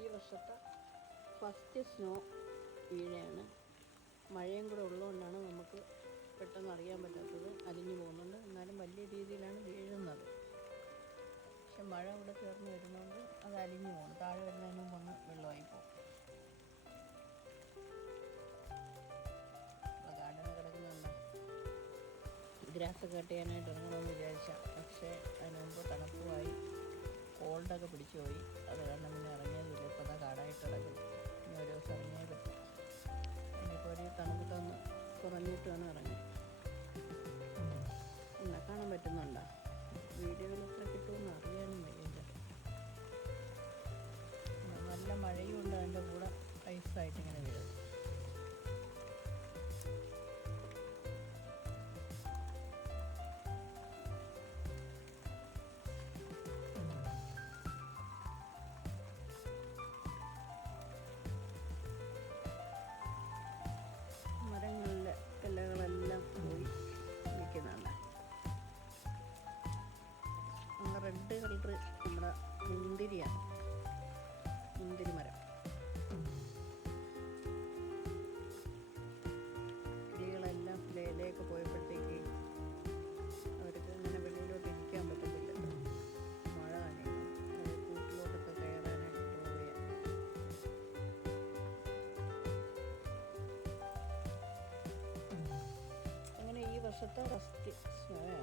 ഈ വർഷത്തെ first snow വീഴയാണ്. മഴയും കൂടെ ഉള്ളതുകൊണ്ടാണ് നമുക്ക് പെട്ടെന്ന് അറിയാൻ പറ്റാത്തത്. അലിഞ്ഞു പോകുന്നുണ്ട്, എന്നാലും വലിയ രീതിയിലാണ് വീഴുന്നത്. പക്ഷെ മഴ ഇവിടെ ചേർന്ന് വരുന്നതുകൊണ്ട് അത് അലിഞ്ഞു പോകും. താഴെ വരുന്നതിന് മുമ്പ് ഒന്ന് വെള്ളമായി പോകും. ഗാർഡനിൽ കിടക്കുന്നുണ്ട്. ഗ്രാസ് കട്ട് ചെയ്യാനായിട്ട് ഇറങ്ങണമെന്ന് വിചാരിച്ച, പക്ഷേ അതിന് മുമ്പ് തണുപ്പുമായി കോൾഡൊക്കെ പിടിച്ചു പോയി. അത് കാരണം പിന്നെ ഇറങ്ങിയതില്ല. ഇപ്പോൾ അതാ കാടായിട്ട് കിടക്കും. ഇനി ഒരു ദിവസം ഇറങ്ങിയേ പറ്റും. ഇനിയിപ്പോൾ ഒരു തണുപ്പൊന്ന് കുറഞ്ഞിട്ട് വേണം ഇറങ്ങി. എന്നാ കാണാൻ പറ്റുന്നുണ്ടോ? വീഡിയോയിൽ എത്ര കിട്ടുമെന്ന് അറിയാനും വയ്യ. നല്ല മഴയും ഉണ്ട്, അതിൻ്റെ കൂടെ ഐസായിട്ട് ഇങ്ങനെ വീഴും. മരങ്ങളിലെ ഇലകളെല്ലാം പോയി നിൽക്കുന്നുണ്ട്. റെഡ് കളർ നമ്മുടെ മുന്തിരിയാണ്, മുന്തിരി മരം. കിളികളെല്ലാം ഇലയിലേക്ക് പോയപ്പോഴത്തേക്ക് അവർക്ക് ഇങ്ങനെ വെളിയിലോട്ട് ഇരിക്കാൻ പറ്റത്തില്ലല്ലോ. മഴ നനയും, കൂട്ടിലോട്ടൊക്കെ കയറാനായിട്ട് പോവുകയാണ്. അങ്ങനെ ഈ വർഷത്തെ ഫസ്റ്റ് സ്നോയാണ്.